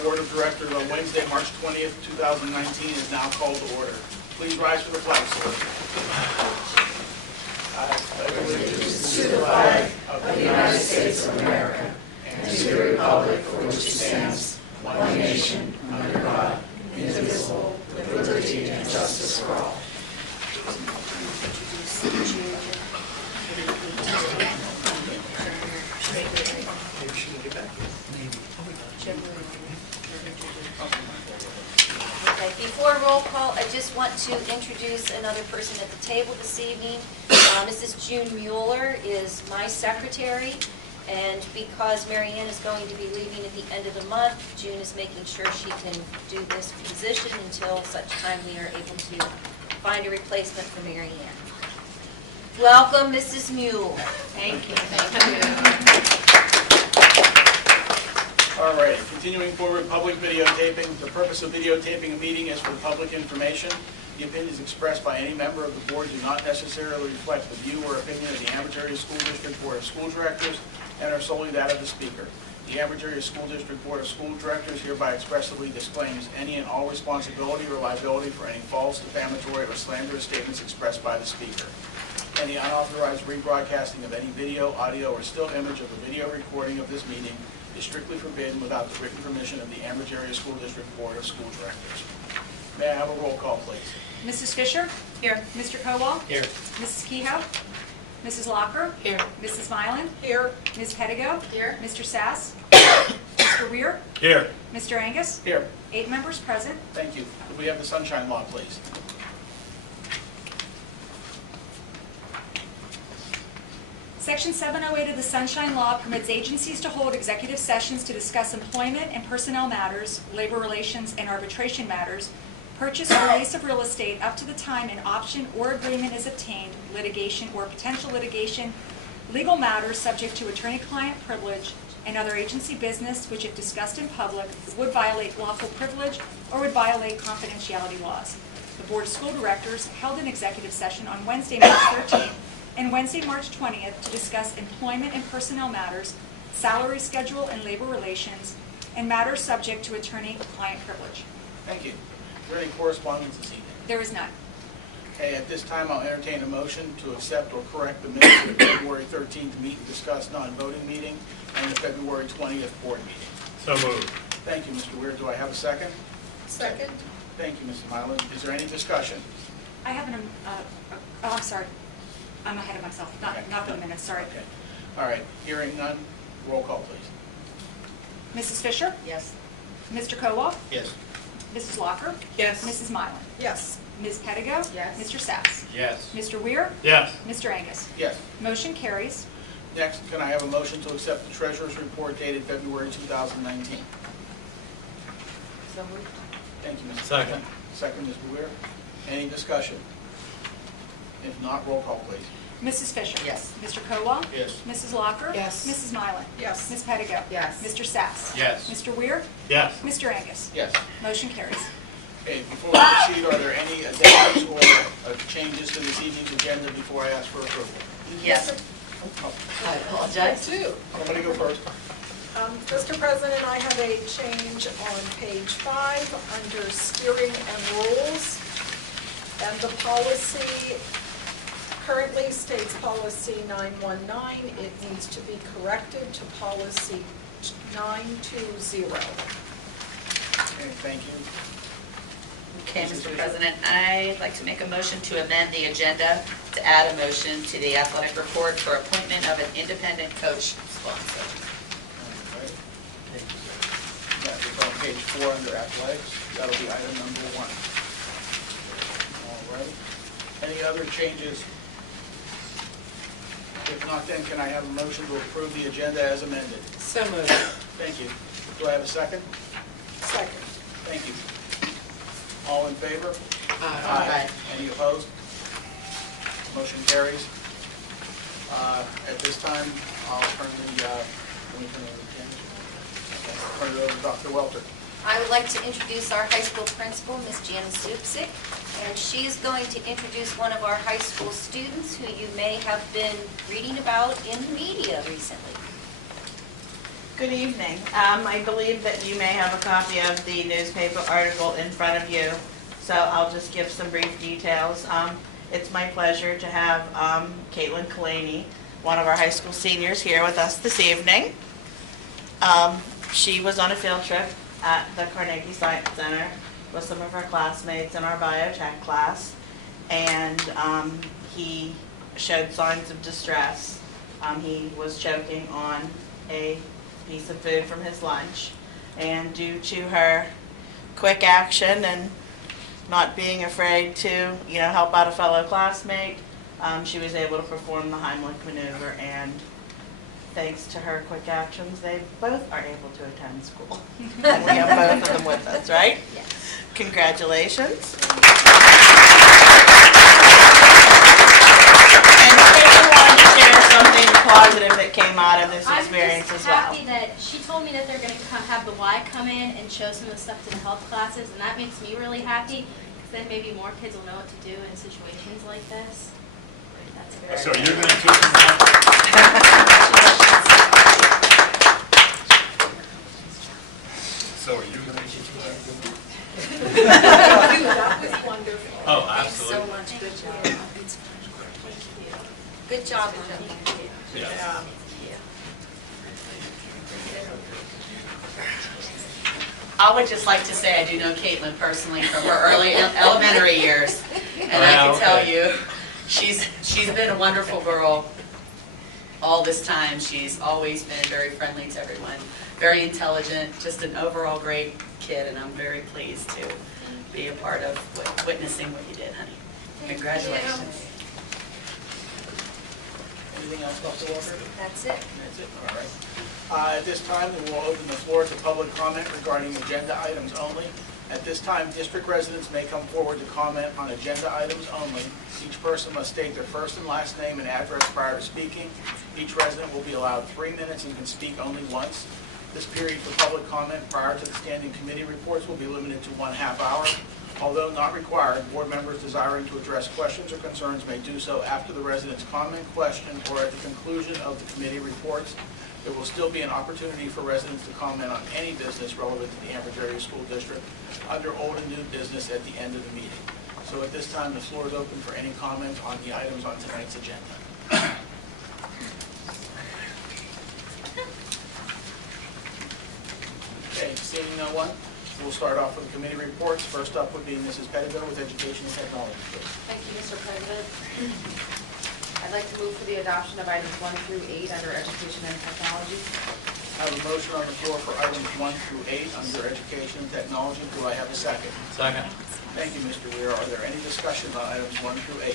Board of Directors on Wednesday, March 20th, 2019 is now called to order. Please rise for the flag salute. I pledge allegiance to the flag of the United States of America and to the republic for which it stands, one nation, under God, indivisible, with liberty and justice for all. Okay, before roll call, I just want to introduce another person at the table this evening. Mrs. June Mueller is my secretary, and because Mary Ann is going to be leaving at the end of the month, June is making sure she can do this position until such time we are able to find a replacement for Mary Ann. Welcome, Mrs. Mueller. Thank you. Thank you. All right, continuing forward, public videotaping. The purpose of videotaping a meeting is for public information. The opinions expressed by any member of the board do not necessarily reflect the view or opinion of the Amherst Area School District Board of School Directors and are solely that of the speaker. The Amherst Area School District Board of School Directors hereby expressly disclaims any and all responsibility or liability for any false, defamatory, or slanderous statements expressed by the speaker. Any unauthorized rebroadcasting of any video, audio, or still image of a video recording of this meeting is strictly forbidden without the written permission of the Amherst Area School District Board of School Directors. May I have a roll call, please? Mrs. Fisher? Here. Mr. Kowal? Here. Mrs. Kehoe? Mrs. Locker? Here. Mrs. Mylan? Here. Ms. Pettigo? Here. Mr. Sass? Mr. Weir? Here. Mr. Angus? Here. 8 members present. Thank you. Could we have the sunshine law, please? Section 708 of the Sunshine Law permits agencies to hold executive sessions to discuss employment and personnel matters, labor relations, and arbitration matters, purchase or lease of real estate up to the time an option or agreement is obtained, litigation or potential litigation, legal matters subject to attorney-client privilege, and other agency business which, if discussed in public, would violate lawful privilege or would violate confidentiality laws. The Board of School Directors held an executive session on Wednesday, March 13th, and Wednesday, March 20th, to discuss employment and personnel matters, salary schedule and labor relations, and matters subject to attorney-client privilege. Thank you. Is there any correspondence this evening? There is none. Okay, at this time, I'll entertain a motion to accept or correct the minutes of the February 13th meet and discuss non-voting meeting and the February 20th board meeting. So moved. Thank you, Mr. Weir. Do I have a second? Second. Thank you, Mrs. Mylan. Is there any discussion? I have an, I'm sorry. I'm ahead of myself. Not for the minutes, sorry. Okay. All right. Hearing none, roll call, please. Mrs. Fisher? Yes. Mr. Kowal? Yes. Mrs. Locker? Yes. Mrs. Mylan? Yes. Ms. Pettigo? Yes. Mr. Sass? Yes. Mr. Weir? Yes. Mr. Angus? Yes. Motion carries. Next, can I have a motion to accept the treasurer's report dated February 2019? So moved. Thank you, Mrs. Second. Second, Mr. Weir. Any discussion? If not, roll call, please. Mrs. Fisher? Yes. Mr. Kowal? Yes. Mrs. Locker? Yes. Mrs. Mylan? Yes. Ms. Pettigo? Yes. Mr. Sass? Yes. Mr. Weir? Yes. Mr. Angus? Yes. Motion carries. Okay, before we proceed, are there any addendums or changes to this evening's agenda before I ask for approval? Yes. Oh, I apologize. Too. somebody go first. Mr. President, I have a change on page 5 under steering and rules. And the policy currently states policy 919. It needs to be corrected to policy 920. Okay, thank you. Okay, Mr. President, I'd like to make a motion to amend the agenda to add a motion to the athletic report for appointment of an independent coach sponsor. All right. That is on page 4 under athletics. That'll be item number 1. All right. Any other changes? If not, then can I have a motion to approve the agenda as amended? So moved. Thank you. Do I have a second? Second. Thank you. All in favor? Aye. Any opposed? Motion carries. At this time, I'll turn it over to Dr. Welter. I would like to introduce our high school principal, Ms. Janice Zupsik, and she is going to introduce one of our high school students who you may have been reading about in the media recently. Good evening. I believe that you may have a copy of the newspaper article in front of you, so I'll just give some brief details. It's my pleasure to have Caitlin Kalani, one of our high school seniors, here with us this evening. She was on a field trip at the Carnegie Science Center with some of her classmates in our biotech class, and he showed signs of distress. He was choking on a piece of food from his lunch, and due to her quick action and not being afraid to, help out a fellow classmate, she was able to perform the Heimlich maneuver, and thanks to her quick actions, they both are able to attend school. And we have both of them with us, right? Yes. Congratulations. And Caitlin wanted to share something positive that came out of this experience as well. I'm just happy that she told me that they're going to have the Y come in and show some of the stuff to the health classes, and that makes me really happy, because then maybe more kids will know what to do in situations like this. That's very So you're going to teach them that? So are you going to teach them that? That was wonderful. Oh, Thanks so absolutely. much, good job. Good job, Joe. Yeah. I would just like to say I do know Caitlin personally from her early elementary years, and I can tell you, she's been a wonderful girl all this time. She's always been very friendly to everyone, very intelligent, just an overall great kid, and I'm very pleased to be a part of witnessing what you did, honey. Congratulations. Anything else, Dr. Walker? That's it. That's it, all right. At this time, we will open the floor to public comment regarding agenda items only. At this time, district residents may come forward to comment on agenda items only. Each person must state their first and last name and address prior to speaking. Each resident will be allowed 3 minutes and can speak only once. This period for public comment prior to the standing committee reports will be limited to 1/2 hour. Although not required, board members desiring to address questions or concerns may do so after the resident's comment, question, or at the conclusion of the committee reports. There will still be an opportunity for residents to comment on any business relevant to the Ambridge Area School District under old and new business at the end of the meeting. So at this time, the floor is open for any comment on the items on tonight's agenda. Okay, seeing no one, we'll start off with the committee reports. First up would be Mrs. Pettigo with Education and Technology. Thank you, Mr. President. I'd like to move for the adoption of items 1 through 8 under Education and Technology. I have a motion on the floor for items 1 through 8 under Education and Technology. Do I have a second? Second. Thank you, Mr. Weir. Are there any discussions on items 1 through 8?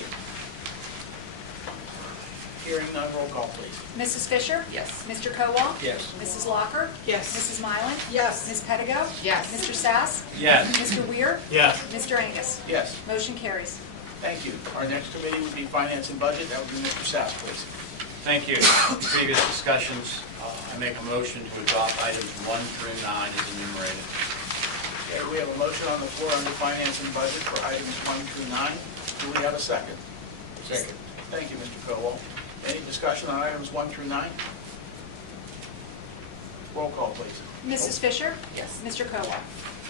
Hearing none, roll call, please. Mrs. Fisher? Yes. Mr. Kowal? Yes. Mrs. Locker? Yes. Mrs. Mylan? Yes. Ms. Pettigo? Yes. Mr. Sass? Yes. Mr. Weir? Yes. Mr. Angus? Yes, Motion carries. thank you. Our next committee would be Finance and Budget. That would be Mr. Sass, please. Thank you. In previous discussions, I make a motion to adopt items 1 through 9 as enumerated. Okay, we have a motion on the floor under Finance and Budget for items 1 through 9. Do we have a second? Second. Thank you, Mr. Kowal. Any discussion on items 1 through 9? Roll call, please. Mrs. Fisher? Yes. Mr. Kowal?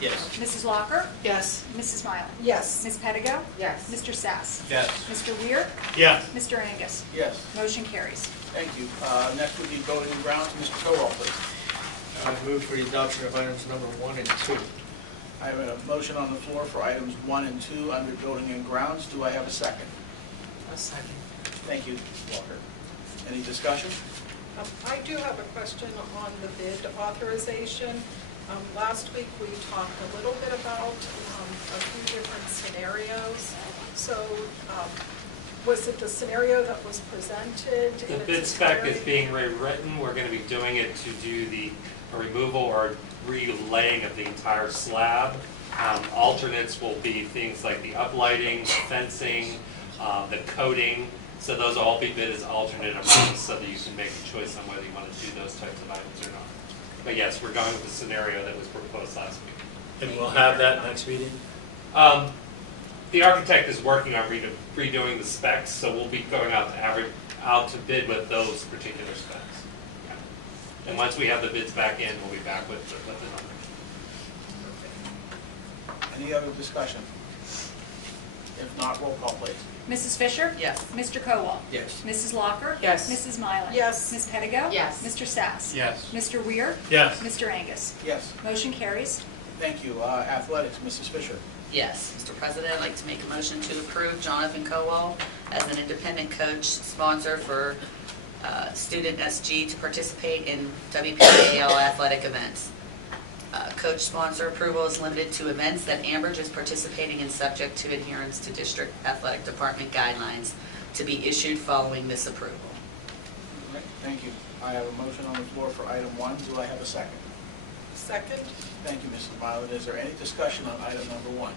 Yes. Mrs. Locker? Yes. Mrs. Mylan? Yes. Ms. Pettigo? Yes. Mr. Sass? Yes. Mr. Weir? Yes. Mr. Angus? Yes, Motion carries. thank you. Next would be Building and Grounds. Mr. Kowal, please. I move for the adoption of items number 1 and 2. I have a motion on the floor for items 1 and 2 under Building and Grounds. Do I have a second? A second. Thank you, Walker. Any discussion? I do have a question on the bid authorization. Last week, we talked a little bit about a few different scenarios. So was it the scenario that was presented? The in its bid spec is entirety? being rewritten. We're going to be doing it to do the removal or relaying of the entire slab. Alternates will be things like the uplighting, fencing, the coating. So those will all be bid as alternate amounts so that you can make a choice on whether you want to do those types of items or not. But yes, we're going with the scenario that was proposed last week. And we'll have that next meeting? The architect is working on redoing the specs, so we'll be going out to bid with those particular specs. And once we have the bids back in, we'll be back with the numbers. Any other discussion? If not, roll call, please. Mrs. Fisher? Yes. Mr. Kowal? Yes. Mrs. Locker? Yes. Mrs. Mylan? Yes. Ms. Pettigo? Yes. Mr. Sass? Yes. Mr. Weir? Yes. Mr. Angus? Yes. Motion carries. Thank you. Athletics, Mrs. Fisher. Yes, Mr. President, I'd like to make a motion to approve Jonathan Cowell as an independent coach sponsor for student SG to participate in WPAL athletic events. Coach sponsor approval is limited to events that Ambridge is participating in subject to adherence to district athletic department guidelines to be issued following this approval. All right, thank you. I have a motion on the floor for item 1. Do I have a second? Second? Thank you, Mrs. Violet. Is there any discussion on item number 1?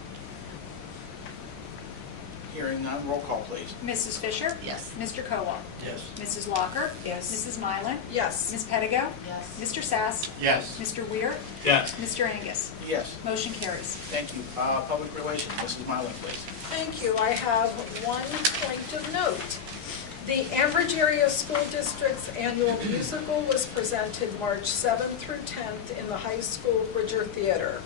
Hearing none, roll call, please. Mrs. Fisher? Yes. Mr. Kowal? Yes. Mrs. Locker? Yes. Mrs. Mylan? Yes. Ms. Pettigo? Yes. Mr. Sass? Yes. Mr. Weir? Yes. Mr. Angus? Yes. Motion carries. Thank you. Public relations, Mrs. Mylan, please. Thank you. I have one point of note. The Ambridge Area School District's annual musical was presented March 7th through 10th in the high school Bridger Theater.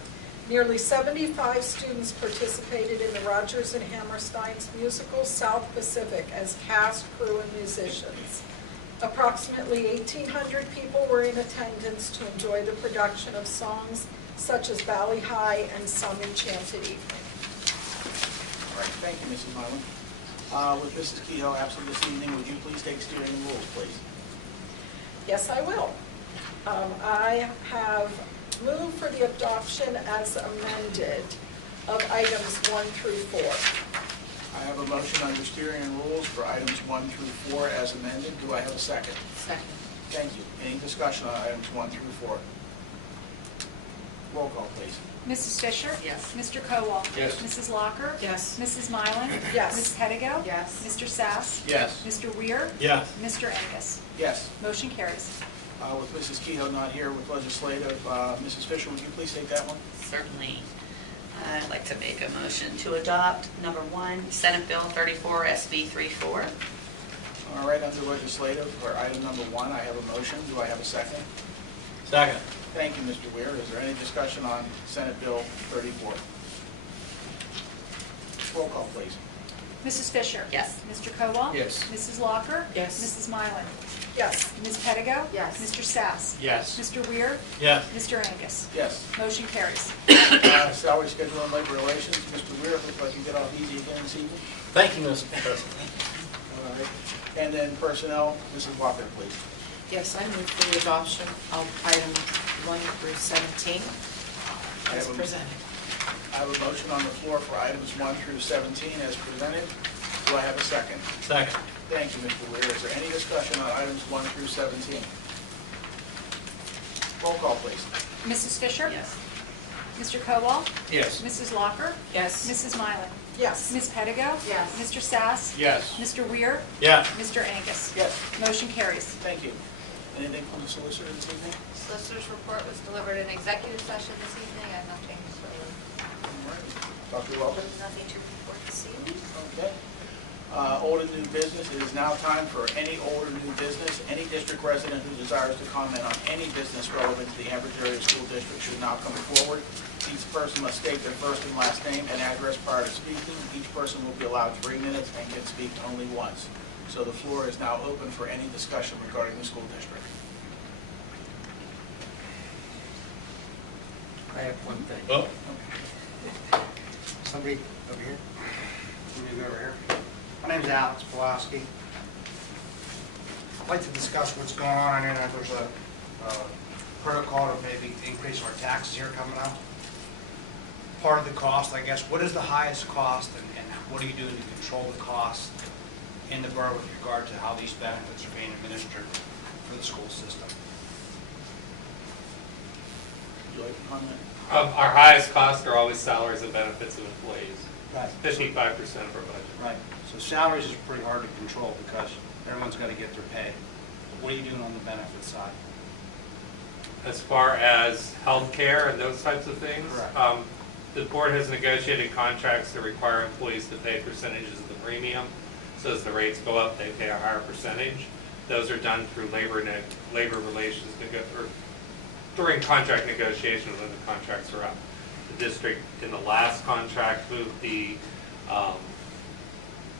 Nearly 75 students participated in the Rodgers and Hammerstein's musical South Pacific as cast, crew, and musicians. Approximately 1,800 people were in attendance to enjoy the production of songs such as Valley High and Some Enchanted Evening. All right, thank you, Mrs. Mylan. With Mrs. Kehoe absent this evening, would you please take steering rules, please? Yes, I will. I have moved for the adoption as amended of items 1 through 4. I have a motion under steering and rules for items 1 through 4 as amended. Do I have a second? Second. Thank you. Any discussion on items 1 through 4? Roll call, please. Mrs. Fisher? Yes. Mr. Kowal? Yes. Mrs. Locker? Yes. Mrs. Mylan? Yes. Ms. Pettigo? Yes. Mr. Sass? Yes. Mr. Weir? Yes. Mr. Angus? Yes. Motion carries. With Mrs. Kehoe not here with legislative, Mrs. Fisher, would you please take that one? Certainly. I'd like to make a motion to adopt number 1, Senate Bill 34 SB 34. All right, under legislative, for item number 1, I have a motion. Do I have a second? Second. Thank you, Mr. Weir. Is there any discussion on Senate Bill 34? Roll call, please. Mrs. Fisher? Yes. Mr. Kowal? Yes. Mrs. Locker? Yes. Mrs. Mylan? Yes. Ms. Pettigo? Yes. Mr. Sass? Yes. Mr. Weir? Yes. Mr. Angus? Yes. Motion carries. Salary schedule and labor relations. Mr. Weir, looks like you get off easy again this evening. Thank you, Mr. President. All right. And then personnel, Mrs. Walker, please. Yes, I move for the adoption of items 1 through 17 as I have a- presented. I have a motion on the floor for items 1 through 17 as presented. Do I have a second? Second. Thank you, Mr. Weir. Is there any discussion on items 1 through 17? Roll call, please. Mrs. Fisher? Yes. Mr. Kowal? Yes. Mrs. Locker? Yes. Mrs. Mylan? Yes. Ms. Pettigo? Yes. Mr. Sass? Yes. Mr. Weir? Yes. Mr. Angus? Yes. Motion carries. Thank you. Anything from the solicitor this evening? Solicitor's report was delivered in executive session this evening. I have nothing further. All right. Dr. Welken? Nothing to report this evening. Okay. Old and new business. It is now time for any old or new business. Any district resident who desires to comment on any business relevant to the Ambridge Area School District should now come forward. Each person must state their first and last name and address prior to speaking. Each person will be allowed 3 minutes and can speak only once. So the floor is now open for any discussion regarding the school district. I have one thing. Oh. Somebody over here? Somebody over here? My name's Alex Pulaski. I'd like to discuss what's going on. I know there's a protocol to maybe increase our taxes here coming up. Part of the cost, I guess, what is the highest cost and what are you doing to control the cost in the borough with regard to how these benefits are being administered for the school system? Would you like to comment? Our highest costs are always salaries and benefits of employees. Right. 55% of our budget. Right. So salaries is pretty hard to control because everyone's got to get their pay. What are you doing on the benefit side? As far as health care and those types of things, Correct. the board has negotiated contracts that require employees to pay percentages of the premium. So as the rates go up, they pay a higher percentage. Those are done through labor relations, or during contract negotiations when the contracts are up. The district, in the last contract, moved the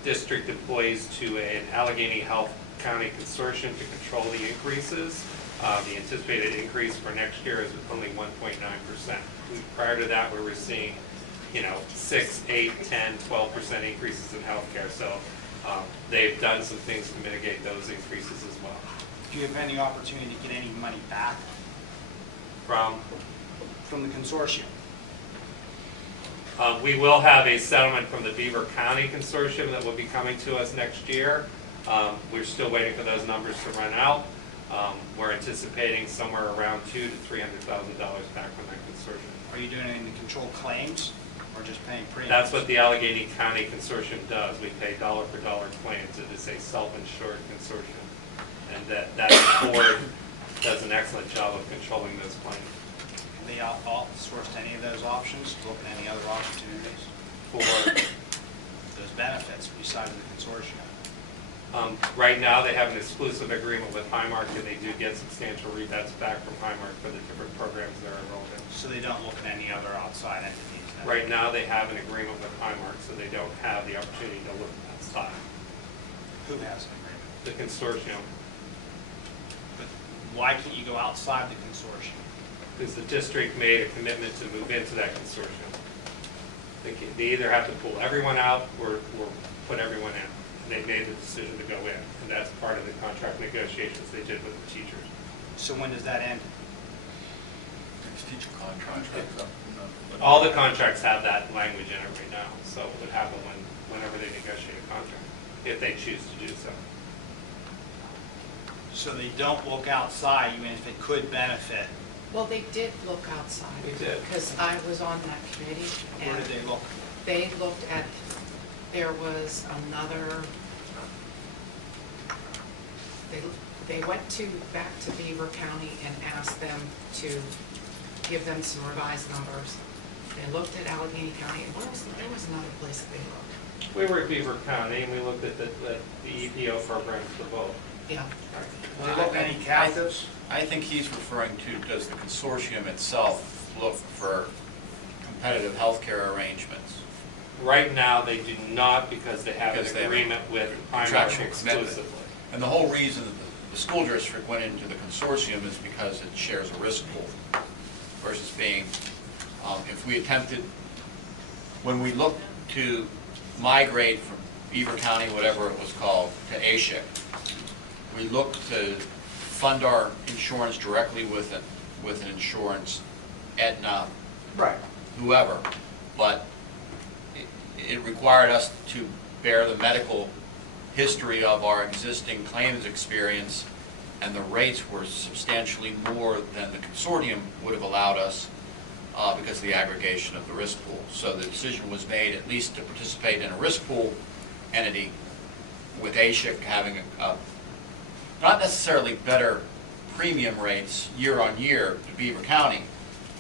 district employees to an Allegheny Health County consortium to control the increases. The anticipated increase for next year is only 1.9%. Prior to that, we were seeing, 6, 8, 10, 12% increases in healthcare. So they've done some things to mitigate those increases as well. Do you have any opportunity to get any money back From from the consortium? We will have a settlement from the Beaver County Consortium that will be coming to us next year. We're still waiting for those numbers to run out. We're anticipating somewhere around $200,000 to $300,000 back from that consortium. Are you doing any controlled claims or just paying premiums? That's what the Allegheny County Consortium does. We pay dollar for dollar claims. It is a self-insured consortium. And that board does an excellent job of controlling those claims. Have they outsourced any of those options, look at any other opportunities For those benefits besides the consortium? right now, they have an exclusive agreement with Highmark, and they do get substantial rebates back from Highmark for the different programs they're enrolled in. So they don't look at any other outside entities? Then? Right now, they have an agreement with Highmark, so they don't have the opportunity to look outside. Who has an agreement? The consortium, But why can't you go outside the consortium? because the district made a commitment to move into that consortium. They either have to pull everyone out or put everyone in. And they made the decision to go in, and that's part of the contract negotiations they did with the teachers. So when does that end? Teacher contract. All the contracts have that language in it right now, so it would happen whenever they negotiate a contract, if they choose to do so. So they don't look outside, even if it could benefit. Well, they did look outside. They did. Because I was on that committee. Where did and they look? They looked at, there was another, they went back to Beaver County and asked them to give them some revised numbers. They looked at Allegheny County, and there was another place that they looked. We were at Beaver County, and we looked at the EPO programs for both. Yeah. Do they look at any captives? I think he's referring to, does the consortium itself look for competitive healthcare arrangements? Right now, they do not, because they have Because an they have agreement with contractual Highmark commitment. exclusively. And the whole reason that the school district went into the consortium is because it shares a risk pool versus being, if we attempted, when we looked to migrate from Beaver County, whatever it was called, to ASHIC, we looked to fund our insurance directly with an insurance, Aetna, Right. whoever, but it required us to bear the medical history of our existing claims experience, and the rates were substantially more than the consortium would have allowed us because of the aggregation of the risk pool. So the decision was made at least to participate in a risk pool entity with ASHIC having not necessarily better premium rates year on year to Beaver County,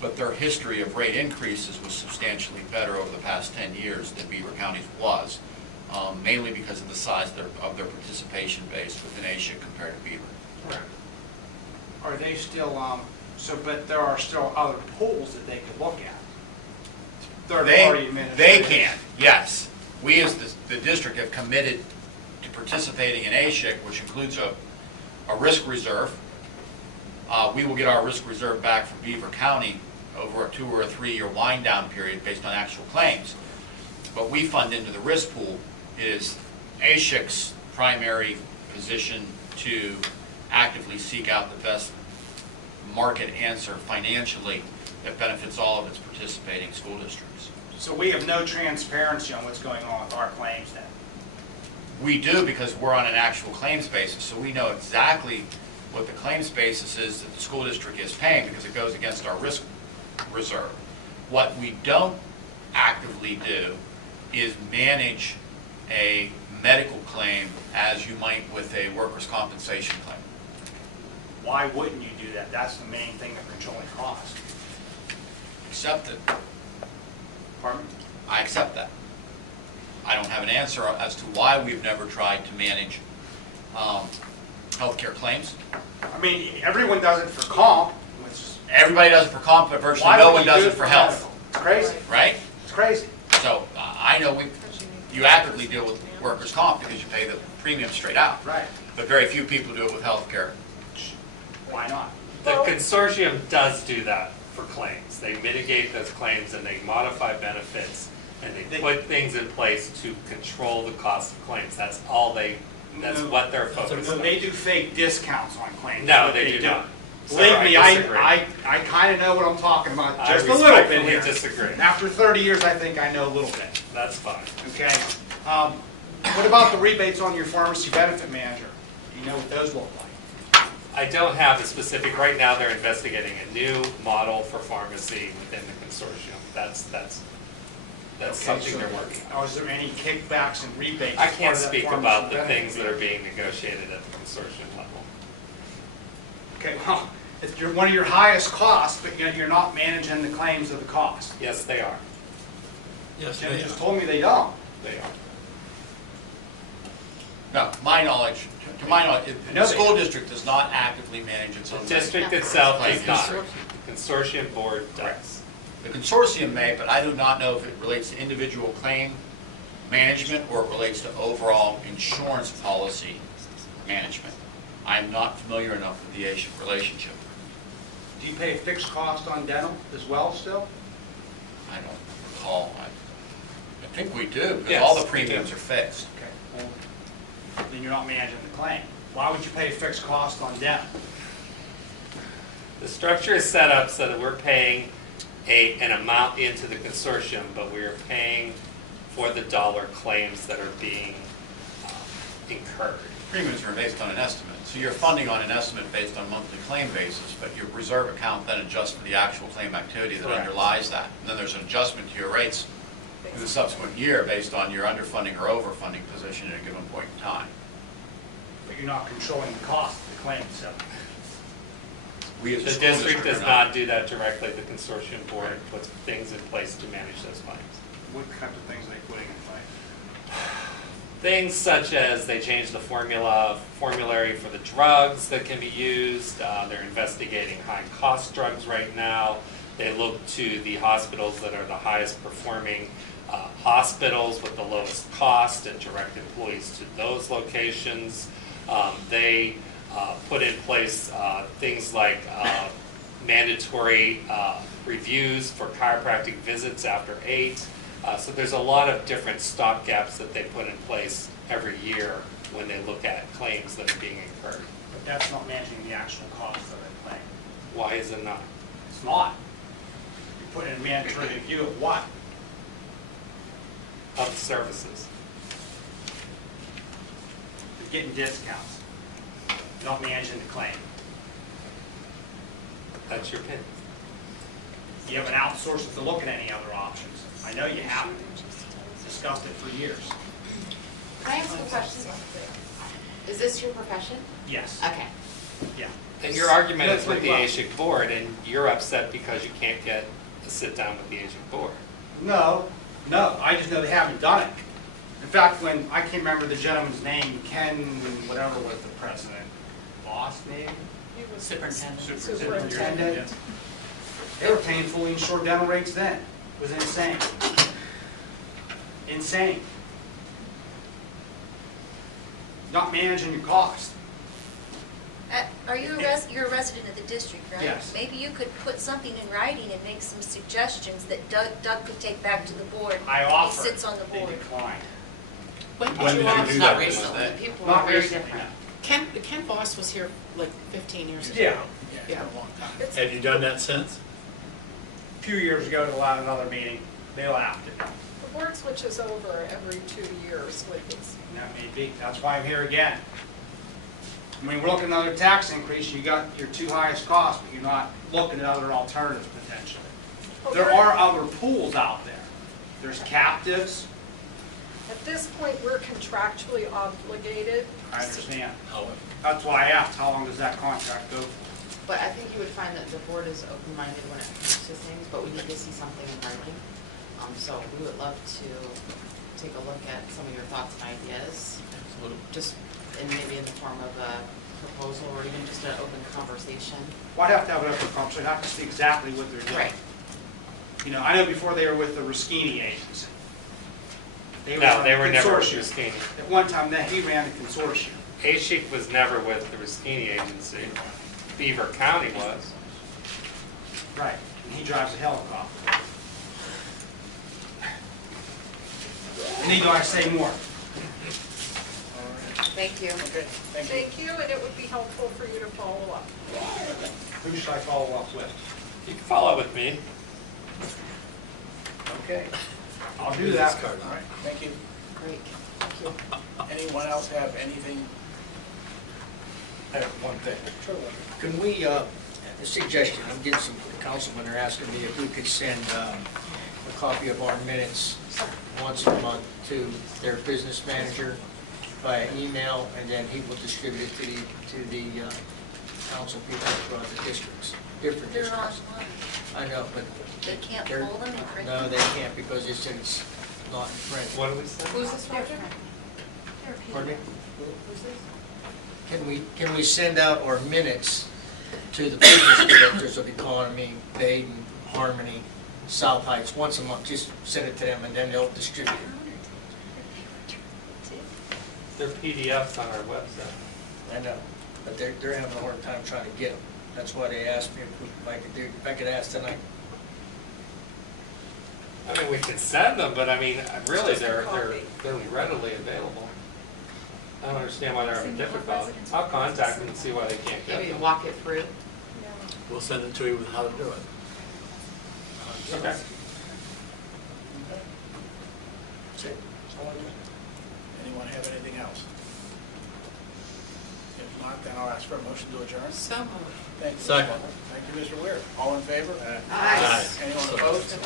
but their history of rate increases was substantially better over the past 10 years than Beaver County's was, mainly because of the size of their participation base within ASHIC compared to Beaver. Correct. Are they still, but there are still other pools that they could look at? Third-party administrators? They can, yes. We as the district have committed to participating in ASHIC, which includes a risk reserve. We will get our risk reserve back from Beaver County over a 2 or 3 year wind down period based on actual claims. But we fund into the risk pool. It is ASHIC's primary position to actively seek out the best market answer financially that benefits all of its participating school districts. So we have no transparency on what's going on with our claims then? We do, because we're on an actual claims basis, so we know exactly what the claims basis is that the school district is paying because it goes against our risk reserve. What we don't actively do is manage a medical claim as you might with a workers' compensation claim. Why wouldn't you do that? That's the main thing of controlling cost. Accept it. Pardon? I accept that. I don't have an answer as to why we've never tried to manage healthcare claims. I mean, everyone does it for comp, which, Everybody does it for comp, but virtually why no would one you does do it for health, medical? It's crazy, right? it's crazy. So I know you actively deal with workers' comp because you pay the premium straight out. Right. But very few people do it with healthcare. Why not? The consortium does do that for claims. They mitigate those claims and they modify benefits and they put things in place to control the cost of claims. That's all that's what they're focused So on. they do fake discounts on claims. No, What they do not. Believe Sir, me, I disagree. I kind of know what I'm talking about, I just a little bit respectfully here. disagree. After 30 years, I think I know a little bit, That's fine. okay? What about the rebates on your pharmacy benefit manager? Do you know what those look like? I don't have a specific, right now they're investigating a new model for pharmacy within the consortium. That's Okay, something so they're working on. Is there any kickbacks and rebates? I as part can't of that speak pharmacy about the benefit things that are being negotiated at the consortium level. Okay, well, if you're one of your highest costs, but yet you're not managing the claims of the cost. Yes, they are. Yes, Jim just told me they don't. They are. No, to my knowledge, I know the they school don't. district does not actively manage its own. The district itself does Right. not. The consortium board does. The consortium may, but I do not know if it relates to individual claim management or it relates to overall insurance policy management. I am not familiar enough with the AASD relationship. Do you pay a fixed cost on dental as well still? I don't recall. I think we do, because all the Yes, we do. premiums are fixed. Okay, well, then you're not managing the claim. Why would you pay a fixed cost on dental? The structure is set up so that we're paying an amount into the consortium, but we are paying for the dollar claims that are being incurred. Premiums are based on an estimate, so you're funding on an estimate based on monthly claim basis, but your reserve account then adjusts for the actual claim activity that Correct. underlies that. And then there's an adjustment to your rates in the subsequent year based on your underfunding or overfunding position at a given point in time. But you're not controlling the cost of the claim itself. We as a The school district does are not do that directly. The consortium board puts things in place to manage those claims. What kinds of things are they putting in place? Things such as they changed the formulary for the drugs that can be used. They're investigating high-cost drugs right now. They look to the hospitals that are the highest performing hospitals with the lowest cost and direct employees to those locations. They put in place things like mandatory reviews for chiropractic visits after 8. So there's a lot of different stopgaps that they put in place every year when they look at claims that are being incurred. But that's not managing the actual cost of the claim. Why is it not? It's not. You're putting in a mandatory review of what? Of the services. You're getting discounts. Not managing the claim. That's your opinion. You haven't outsourced it to look at any other options. I know you haven't. Discussed it for years. Can I ask a question? Is this your profession? Yes. Okay. Yeah. And your argument That's is with the pretty well. AASD board, and you're upset because you can't get a sit-down with the AASD board. No, I just know they haven't done it. In fact, when, I can't remember the gentleman's name, Ken, whatever was the president, boss name? Superintendent. Superintendent. They were paying fully insured dental rates then. It was insane. Insane. Not managing your cost. Are you you're a resident of the district, right? Yes. Maybe you could put something in writing and make some suggestions that Doug could take back to the board. I He offered. sits on the They board. declined. When When did you all- do Not that? recently. People Not are very recently, different. no. Ken Voss was here like 15 years ago. Yeah. Yeah. Have you done that since? A few years ago, at another meeting, they laughed at me. The board switches over every 2 years with this. And that may be, that's why I'm here again. I mean, we're looking at another tax increase, you got your two highest costs, but you're not looking at other alternatives potentially. There are other pools out there. There's captives, At this point, we're contractually obligated. I understand. However. That's why I asked, how long does that contract go for? But I think you would find that the board is open-minded when it comes to things, but we need to see something in writing. So we would love to take a look at some of your thoughts and ideas, just, and maybe in the form of a proposal or even just an open conversation? Well, I'd have to have an open conversation, I have to see exactly what they're doing. Right. You know, I know before they were with the Ruskini agency. No, they were never with consortium. Ruskini. At one time, he ran a consortium. A-Sheik was never with the Ruskini agency. Beaver County was. Right, and he drives a helicopter. Need I say more? Thank you. Okay, thank you. Thank you, and it would be helpful for you to follow up. Who should I follow up with? You can follow up with me. Okay, I'll do that. All right, thank you. Great, thank you. Anyone else have anything? I have one thing. Can we, a suggestion, I'm getting some councilmen are asking me if we could send a copy of our minutes once a month to their business manager via email, and then he will distribute it to the council people throughout the districts, different They're districts. online. I know, but. They can't they're- pull them and print No, them? they can't because it's not in print. What do we say? Who's this, Roger? Pardon me? Can we send out our minutes to the business directors of Economy, Baden, Harmony, South Heights, once a month? Just send it to them and then they'll distribute it. They're PDFs on our website. I know, but they're having a hard time trying to get them. That's why they asked me if I could ask tonight. I mean, we could send them, but I mean, really, Just a they're copy. readily available. I don't understand why they're having Single difficulty. residence I'll contact them and see why they can't get Maybe them. walk it through. We'll send it to you with how to do it. Okay. That's it. That's all I do. Anyone have anything else? If not, then I'll ask for a motion to adjourn. So moved. Thank you. Second. Thank you, Mr. Weir. All in favor? Aye. Anyone opposed?